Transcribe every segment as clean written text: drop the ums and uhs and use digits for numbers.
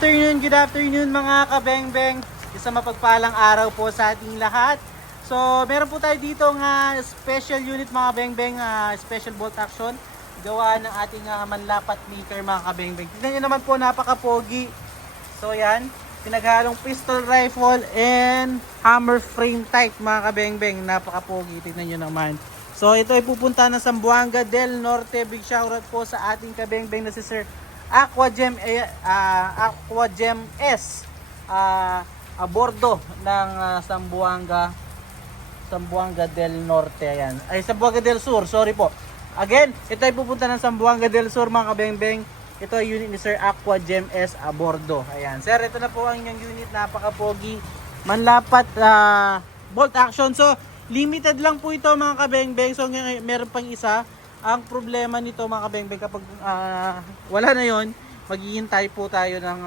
good afternoon mga kabengbeng. Isang mapagpalang araw po sa ating lahat. So, meron po tayo dito nga special unit mga bengbeng, special bolt action. Gawa ng ating manlapat maker mga kabengbeng. Tignan nyo naman po, napaka-pogi. So, yan. Pinaghalong pistol rifle and hammer frame type mga kabengbeng. Napaka-pogi. Tignan nyo naman. So, ito ay pupunta na Zamboanga del Norte. Big shoutout po sa ating kabengbeng na si Sir Aquagem S a bordo ng Zamboanga del Norte. Ayan. Ay, Zamboanga del Sur, sorry po. Again, ito ay pupunta ng Zamboanga del Sur mga kabengbeng. Ito ay unit ni Sir Aquagem S a bordo. Ayan. Sir, ito na po ang inyong unit. Napaka-pogi. Manlapat bolt action. So, limited lang po ito mga kabengbeng. So, meron pang isa. Ang problema nito mga kabengbeng, kapag wala na yon, maghihintay po tayo ng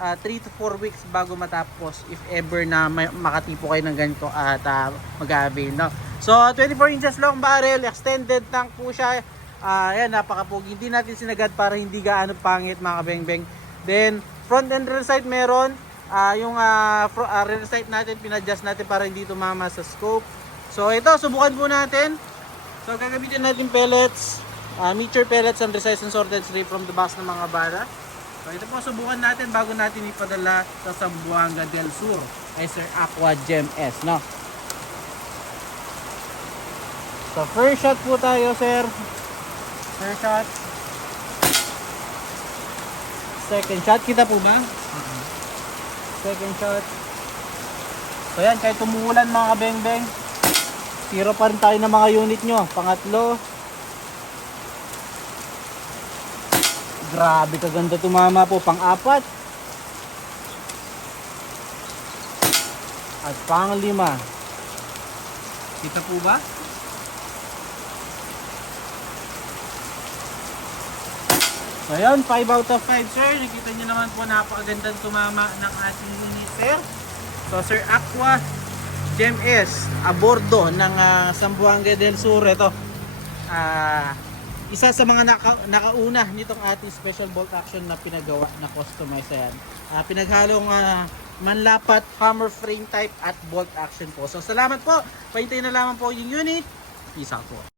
3 to 4 weeks bago matapos, if ever na makatipo kayo ng ganito at mag-avail, no? So 24 inches long barrel, extended tank po siya. Ayan, napakapogi. Hindi natin sinagad para hindi gaano pangit mga kabengbeng. Then front and rear sight meron. Yung rear sight natin pinadjust natin para hindi tumama sa scope. So ito, subukan po natin. So gagamitin natin pellets, mixture pellets and resized and sorted straight from the box ng mga bala. So ito po, subukan natin bago natin ipadala sa Zamboanga del Sur ay Sir Aquagem S, no? So first shot po tayo, sir. First shot. Second shot, kita po ba? Second shot. So yan, kahit tumuulan mga kabengbeng, zero pa rin tayo ng mga unit nyo. Pangatlo. Grabe kaganda tumama po. Pang-apat. At pang-lima. Kita po ba? So yun, 5 out of 5 sir. Nakita nyo naman po, napakagandang tumama ng ating unit sir. So Sir Aqua Gem S a bordo ng Zamboanga del Sur. Ito isa sa mga nakauna nitong ating special bolt action na pinagawa na customize. Yan, pinaghalong manlapat, hammer frame type at bolt action po. So salamat po, pahintayin na lamang po yung unit. Peace out po.